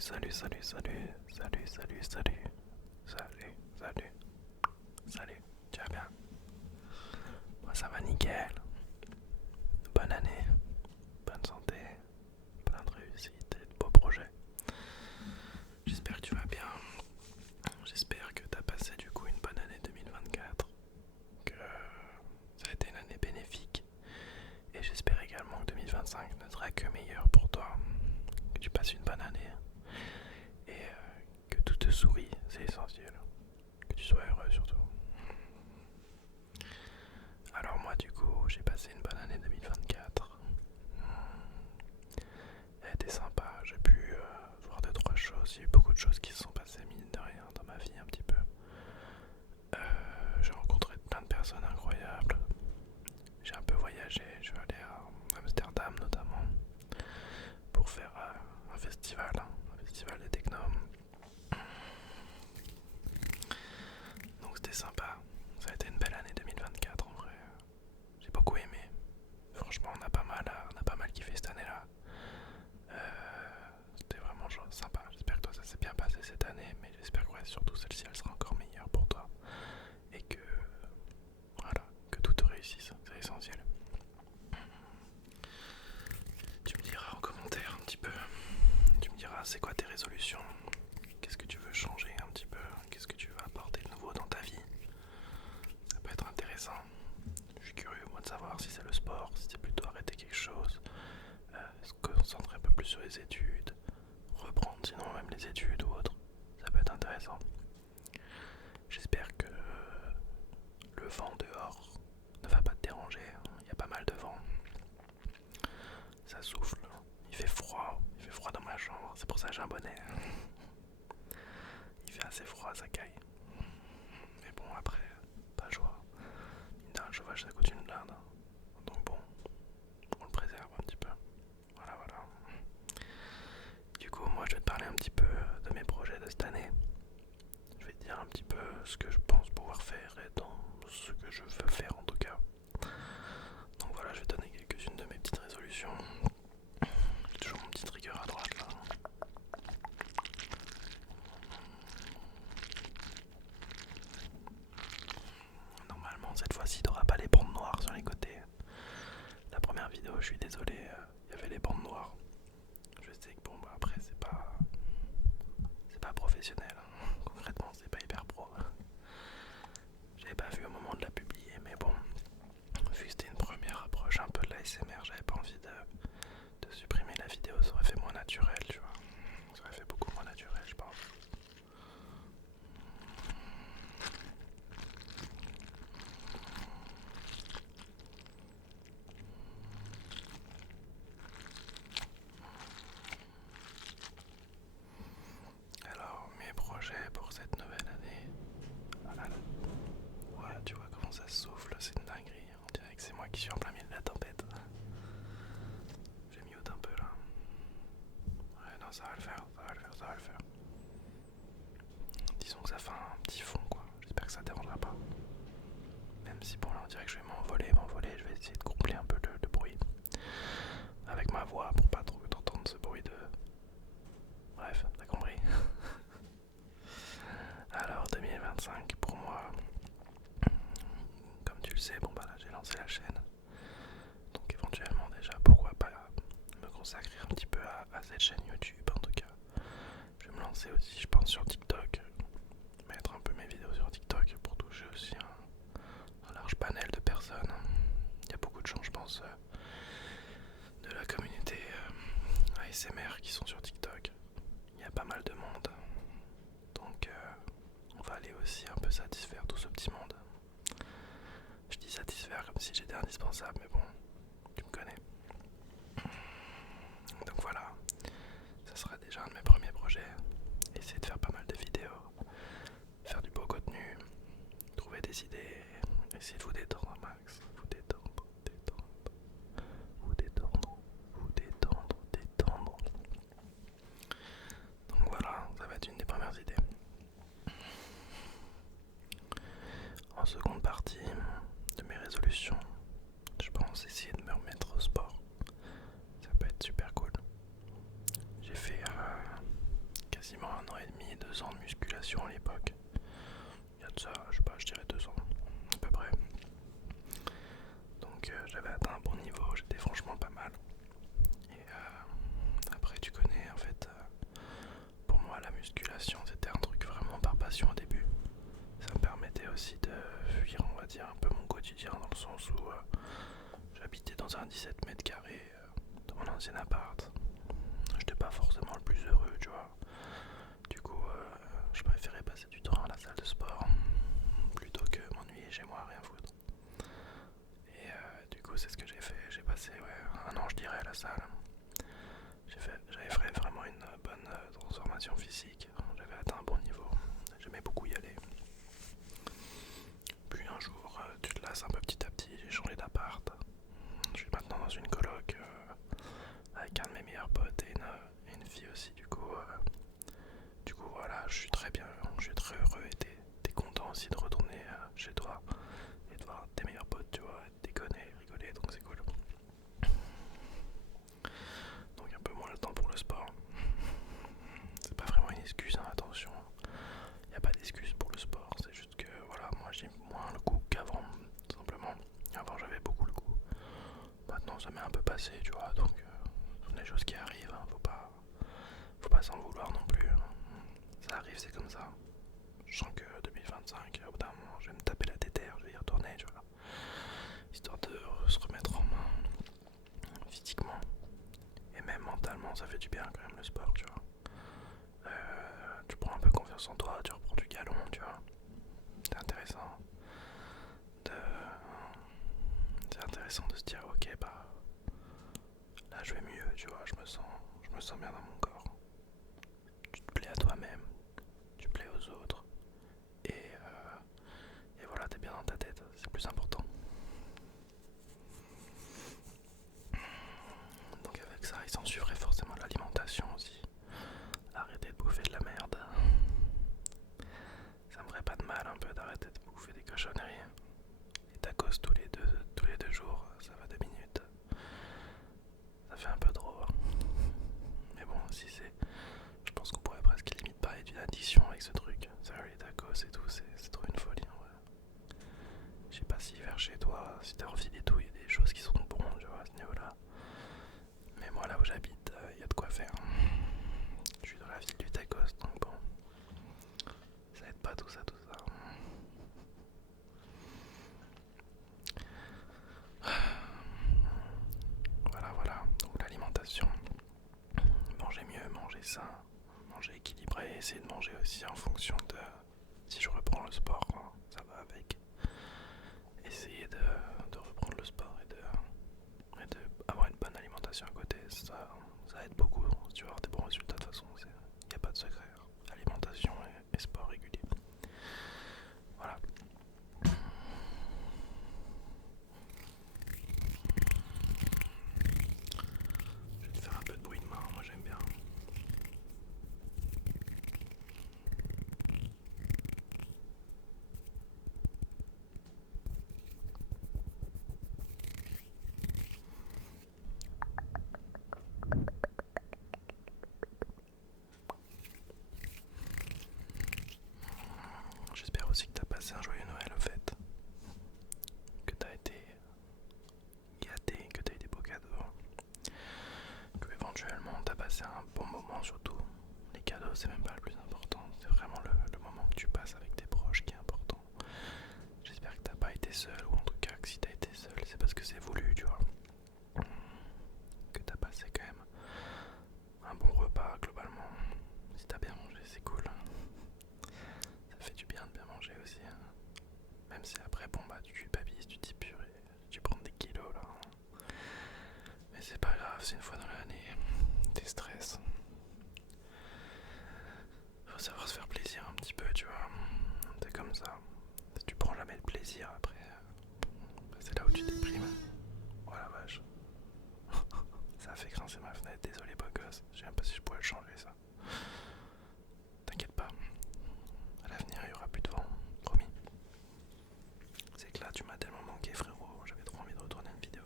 Salut, salut, salut, salut, salut, salut, salut, salut, salut, tu vas bien? Moi ça va nickel, bonne année, bonne santé, plein de réussite et de beaux projets. J'espère que tu vas bien, j'espère que tu as passé du coup une bonne année 2024, que ça a été une année bénéfique et j'espère également que 2025 ne sera que meilleur pour toi, que tu passes une bonne année et que tout te sourit, c'est essentiel, que tu sois heureux surtout. Alors moi du coup j'ai passé une bonne année 2024. Elle a été sympa, j'ai pu voir deux trois choses, il y a eu beaucoup de choses qui se sont passées mine de rien dans ma vie un petit peu. J'ai rencontré plein de personnes incroyables, j'ai un peu voyagé, je suis allé à Amsterdam notamment pour faire un festival des techno. Donc c'était sympa, ça a été une belle année 2024 en vrai. J'ai beaucoup aimé. Franchement, on a pas mal kiffé cette année-là. C'était vraiment sympa. J'espère que toi ça s'est bien passé cette année, mais j'espère que surtout celle-ci elle sera encore meilleure pour toi et que voilà, que tout te réussisse, c'est essentiel. Tu me diras en commentaire un petit peu. Tu me diras c'est quoi tes résolutions, qu'est-ce que tu veux changer un petit peu, qu'est-ce que tu veux apporter de nouveau dans ta vie. Ça peut être intéressant. Je suis curieux moi de savoir si c'est le sport, si c'est plutôt arrêter quelque chose, se concentrer un peu plus sur les études, reprendre sinon même les études ou autre. Ça peut être intéressant. J'espère que le vent dehors ne va pas te déranger. Il y a pas mal de vent. Ça souffle. Il fait froid dans ma chambre. C'est pour ça que j'ai un bonnet. Il fait assez froid, ça caille. Mais bon, après, pas le choix. Un chauffage ça coûte une blinde. Donc bon, on le préserve un petit peu. Voilà. Du coup, moi je vais te parler un petit peu de mes projets de cette année. Je vais te dire un petit peu ce que je pense pouvoir faire et dans ce que je veux faire en tout cas. Donc voilà, je vais te donner quelques-unes de mes petites résolutions. J'ai toujours mon petit trigger à droite là. Normalement cette fois-ci t'auras pas les bandes noires sur les côtés. La première vidéo, je suis désolé, il y avait les bandes noires. Je sais que bon bah après c'est pas professionnel, hein. Concrètement c'est pas hyper pro. J'avais pas vu au moment de la publier, mais bon, vu que c'était une première approche un peu de l'ASMR, j'avais pas envie de supprimer la vidéo, ça aurait fait moins naturel, tu vois. Ça aurait fait beaucoup moins naturel, je pense. Alors, mes projets pour cette nouvelle année. Voilà, tu vois comment ça souffle, c'est une dinguerie. On dirait que c'est moi qui suis en plein milieu de la tempête. J'ai mute un peu là. Ouais, non, ça va le faire. Disons que ça fait un petit fond quoi. J'espère que ça ne dérangera pas. Même si bon là on dirait que je vais m'envoler, je vais essayer de combler un peu le bruit avec ma voix pour pas trop t'entendre ce bruit de... Bref, t'as compris. Alors 2025 pour moi, comme tu le sais, bon bah là j'ai lancé la chaîne. Donc éventuellement déjà pourquoi pas me consacrer un petit peu à cette chaîne YouTube en tout cas. Je vais me lancer aussi je pense sur TikTok, mettre un peu mes vidéos sur TikTok pour toucher aussi un large panel de personnes. Il y a beaucoup de gens je pense de la communauté ASMR qui sont sur TikTok. Il y a pas mal de monde. Donc on va aller aussi un peu satisfaire tout ce petit monde. Je dis satisfaire comme si j'étais indispensable, mais bon, tu me connais. Donc voilà, ça sera déjà un de mes premiers projets. Essayer de faire pas mal de vidéos, faire du beau contenu, trouver des idées, essayer de vous détendre un max, vous détendre. Donc voilà, ça va être une des premières idées. En seconde partie de mes résolutions, je pense essayer de me remettre au sport. Ça peut être super cool. J'ai fait dans un 17 mètres carrés dans mon ancien appart. J'étais pas forcément le plus heureux, tu vois. Du coup, je préférais passer du temps à la salle de sport plutôt que m'ennuyer chez moi à rien foutre. Et du coup, c'est ce que j'ai fait. J'ai passé un an, je dirais, à la salle. J'avais fait vraiment une bonne transformation physique. J'avais atteint un bon niveau. J'aimais beaucoup y aller. Puis un jour, tu te lasses un peu petit à petit. J'ai changé d'appart. Je suis maintenant dans une coloc avec un de mes meilleurs potes et une fille aussi. Du coup, voilà, je suis très bien. Je suis très heureux et t'es content aussi de retourner chez toi et de voir tes meilleurs potes, tu vois, déconner, rigoler. Donc c'est cool. Donc un peu moins le temps pour le sport. C'est pas vraiment une excuse, hein, attention. Il n'y a pas d'excuse pour le sport, c'est juste que voilà, moi j'ai moins le goût qu'avant, tout simplement. Avant j'avais beaucoup le goût. Maintenant ça m'est un peu passé, tu vois, donc ce sont des choses qui arrivent, hein, faut pas s'en vouloir non plus. Ça arrive, c'est comme ça. Je sens que 2025, au bout d'un moment, je vais me taper la déterre, je vais y retourner, tu vois. Histoire de se remettre en main physiquement. Et même mentalement, ça fait du bien quand même le sport, tu vois. Tu prends un peu confiance en toi, tu reprends du galon, tu vois. C'est intéressant de, c'est intéressant de se dire ok bah là je vais mieux, tu vois, je me sens bien dans mon corps. Tu te plais à toi-même, tu plais aux autres et voilà, t'es bien dans ta tête, c'est le plus important. Donc avec ça, il s'en suivrait forcément l'alimentation aussi. Arrêter de bouffer de la merde. Ça me ferait pas de mal un peu d'arrêter de bouffer des cochonneries. Les tacos tous les deux jours, ça va 2 minutes. Ça fait un peu trop. Hein. Mais bon, si c'est... Je pense qu'on pourrait presque limite parler d'une addiction avec ce truc. Sérieux, les tacos et tout, c'est trop une folie en vrai. Je sais pas si vers chez toi, si t'as envie et tout, il y a des choses qui sont bonnes, tu vois, à ce niveau-là. Mais moi, là où j'habite, il y a de quoi faire. Je suis dans la ville du tacos, donc bon. Ça aide pas tout ça, tout ça. Voilà. Donc l'alimentation. Manger mieux, manger sain, manger équilibré, essayer de manger aussi en fonction de... Si je reprends le sport, hein, ça va avec. Essayer de reprendre le sport et de avoir une bonne alimentation à côté, ça aide beaucoup. Si tu veux avoir des bons résultats, de toute façon, il n'y a pas de secret. Alimentation et sport régulier. Voilà. Je vais te faire un peu de bruit de main, moi j'aime bien. J'espère aussi que tu as passé un joyeux Noël au fait. Que tu as été gâté, que tu as eu des beaux cadeaux. Que éventuellement tu as passé un bon moment surtout. Les cadeaux c'est même pas le plus important, c'est vraiment le moment que tu passes avec tes proches qui est important. J'espère que t'as pas été seul, ou en tout cas que si t'as été seul c'est parce que c'est voulu, tu vois. Que t'as passé quand même un bon repas globalement. Si t'as bien mangé c'est cool. Ça fait du bien de bien manger aussi. Même si après bon bah tu culpabilises, tu dis purée, tu prends des kilos là. Mais c'est pas grave, c'est une fois dans l'année. T'es stress. Faut savoir se faire plaisir un petit peu, tu vois. C'est comme ça. Si tu prends jamais le plaisir après, bah, c'est là où tu déprimes. Oh la vache. Ça a fait grincer ma fenêtre, désolé beau gosse. Je sais même pas si je pourrais le changer ça. T'inquiète pas. À l'avenir il y aura plus de vent, promis. C'est que là tu m'as tellement manqué frérot, j'avais trop envie de retourner une vidéo.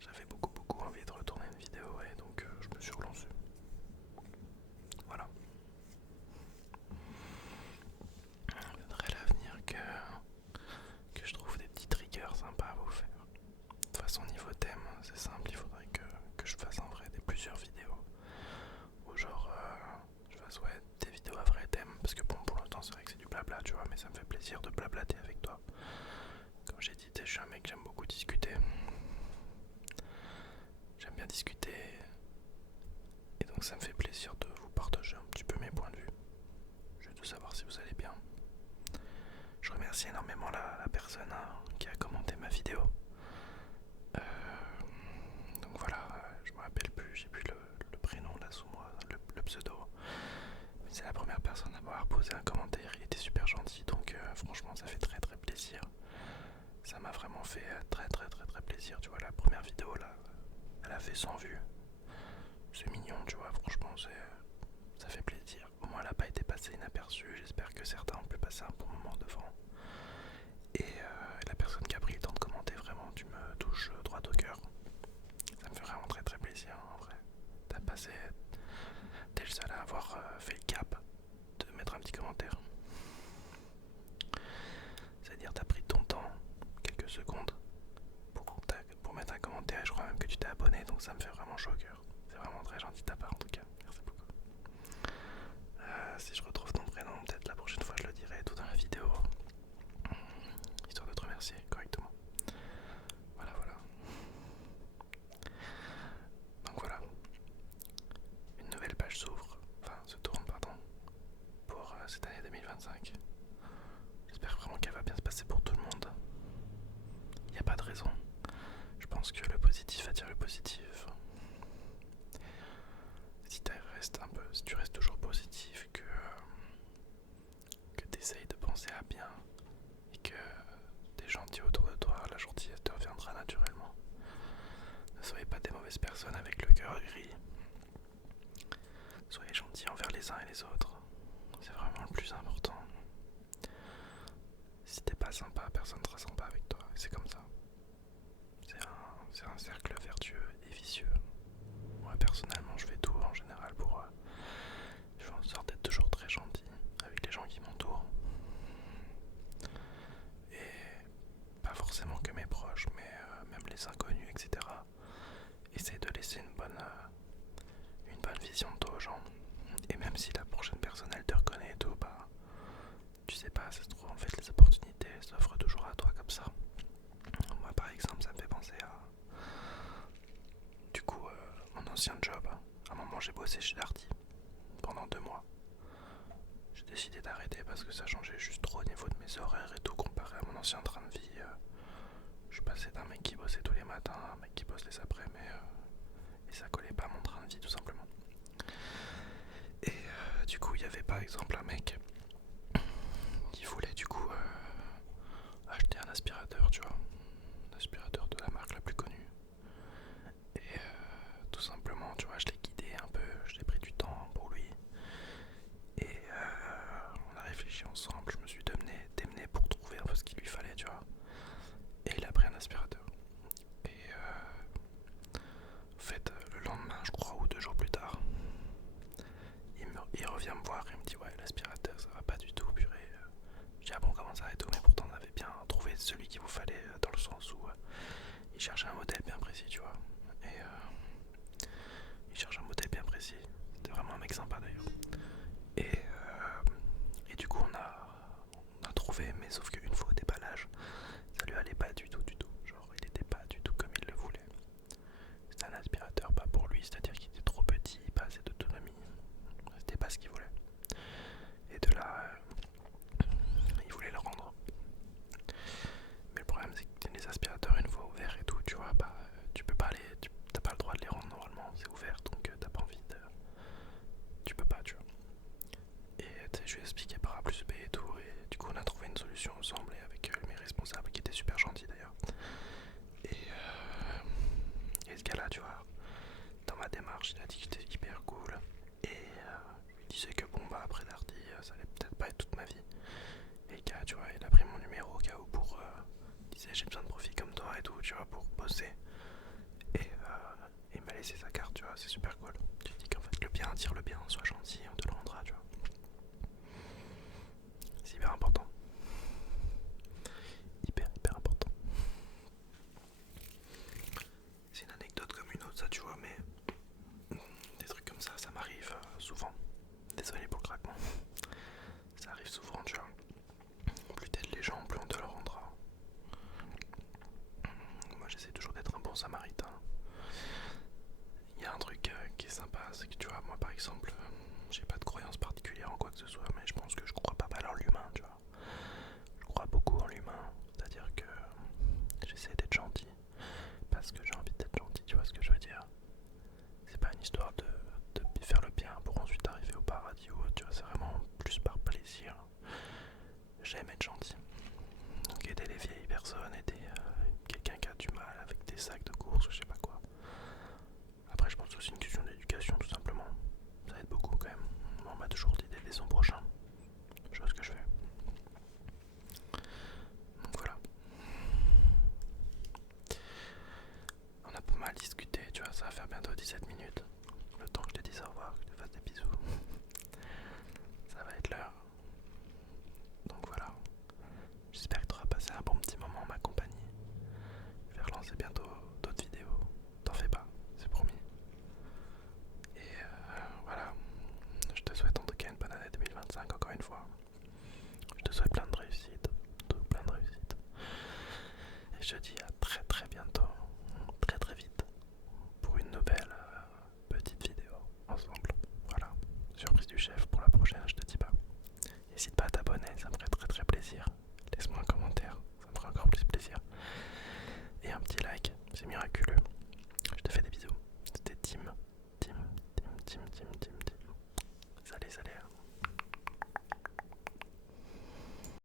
J'avais beaucoup envie de retourner une vidéo et donc je me suis relancé. Voilà. Il faudrait à l'avenir que je trouve des petits triggers sympas à vous faire. De toute façon niveau thème, c'est simple, il faudrait que je fasse en vrai plusieurs vidéos. Ou genre je fasse des vidéos à vrai thème. Parce que bon pour l'instant c'est vrai que c'est du blabla tu vois, mais ça me fait plaisir de blablater avec toi. Comme j'ai dit, je suis un mec, j'aime beaucoup discuter. remercie énormément la personne qui a commenté ma vidéo. Donc voilà, je me rappelle plus, j'ai plus le prénom là sous moi, le pseudo. Mais c'est la première personne à m'avoir posé un commentaire, il était super gentil, donc franchement ça fait très très plaisir. Ça m'a vraiment fait très très très très plaisir, tu vois, la première vidéo là, elle a fait 100 vues. C'est mignon, tu vois, franchement ça fait plaisir. Au moins elle n'a pas été passée inaperçue, j'espère que certains ont pu passer un bon moment devant. Et la personne qui a pris le temps de commenter, vraiment tu me touches droit au cœur. Ça me fait vraiment très très plaisir en vrai. T'es le seul à avoir fait le cap de mettre un petit commentaire. C'est-à-dire t'as pris ton temps, quelques secondes, pour mettre un commentaire, et je crois même que tu t'es abonné, donc ça me fait vraiment chaud au cœur. C'est vraiment très gentil de ta part en tout cas, merci beaucoup. Si je retrouve ton prénom, peut-être la prochaine fois je le dirai tout dans la vidéo, histoire de te remercier correctement. Voilà. Donc voilà, une nouvelle page s'ouvre, enfin se tourne pardon, pour cette année 2025. J'espère vraiment qu'elle va bien se passer pour tout le monde. Il n'y a pas de raison. Je pense que le positif attire le positif. Si tu restes toujours positif, que tu essayes de penser à bien et que t'es gentil autour de toi, la gentillesse te reviendra naturellement. Ne soyez pas des mauvaises personnes avec le cœur gris. Soyez gentils envers les uns et les autres. C'est vraiment le plus important. Si t'es pas sympa, personne ne sera sympa avec toi. Et c'est comme ça. C'est un cercle vertueux et vicieux. Moi personnellement je fais tout en général pour je fais en sorte d'être toujours très gentil avec les gens qui m'entourent. Et pas forcément que mes proches, mais même les inconnus, etc. Essaye de laisser une bonne vision de toi aux gens. Et même si la prochaine personne elle te reconnaît et tout, bah tu sais pas, ça se trouve en fait les opportunités s'offrent toujours à toi comme ça. Moi par exemple ça me fait penser à du coup mon ancien job. À un moment j'ai bossé chez Darty pendant 2 mois. J'ai décidé d'arrêter parce que ça changeait juste trop au niveau de mes horaires et tout comparé à mon ancien train de vie. Je passais d'un mec qui bossait tous les matins à un mec qui bosse les après-midi et ça collait pas à mon train de vie tout simplement. Et du coup il y avait par exemple un mec qui voulait du coup acheter un aspirateur, tu vois, un aspirateur de la marque la plus connue. Et tout simplement, tu vois, je l'ai guidé un peu, je l'ai pris du temps pour lui. Et on a réfléchi ensemble, je me suis démené pour trouver un peu ce qu'il lui fallait, tu vois. Et il a pris un aspirateur. Et en fait, le lendemain, je crois, ou 2 jours plus tard, il revient me voir et il me dit ouais, l'aspirateur ça va pas du tout, purée. Je dis ah bon, comment ça et tout, mais pourtant on avait bien trouvé celui qu'il vous fallait dans le sens où il cherchait un modèle bien précis, tu vois. Et il cherche un modèle bien précis. C'était vraiment un mec sympa d'ailleurs. Et du coup on a trouvé, mais sauf qu'une fois au déballage, ça lui allait pas du tout. Genre il était pas du tout comme il le voulait. C'était un aspirateur pas pour lui, c'est-à-dire qu'il était trop petit, pas assez d'autonomie. C'était pas ce qu'il voulait. Et de là, il voulait le rendre. Mais le problème c'est que les aspirateurs une fois ouverts et tout, tu vois, bah tu peux pas t'as pas le droit de les rendre normalement, c'est ouvert donc t'as pas envie de. Tu peux pas, tu vois. Et tu sais, je lui ai expliqué par A plus B et tout, et du coup on a trouvé une solution ensemble et avec mes responsables qui étaient super gentils d'ailleurs. Et ce gars-là, tu vois, dans ma démarche, il a dit que j'étais hyper cool. Et je lui disais que bon, bah après Darty, ça allait peut-être pas être toute ma vie. Et le gars, tu vois, il a pris mon numéro au cas où pour. Il disait j'ai besoin de profil comme toi et tout, tu vois, pour bosser. Et il m'a laissé sa carte, tu vois, c'est super cool. Tu dis qu'en fait, le bien attire le bien, sois gentil, on te le rendra, tu vois. C'est hyper important. Hyper important. C'est une anecdote comme une autre, ça, tu vois, mais des trucs comme ça m'arrive souvent. Désolé pour le craquement. Ça arrive souvent, tu vois. Plus t'aides les gens, plus on te le rendra. Moi, j'essaie toujours d'être un bon samaritain. Il y a un truc qui est sympa, c'est que tu vois, moi par exemple, j'ai pas de croyance particulière en quoi que ce soit, mais je pense que je crois pas mal en l'humain, tu vois. Je crois beaucoup j'aime être gentil. Donc aider les vieilles personnes,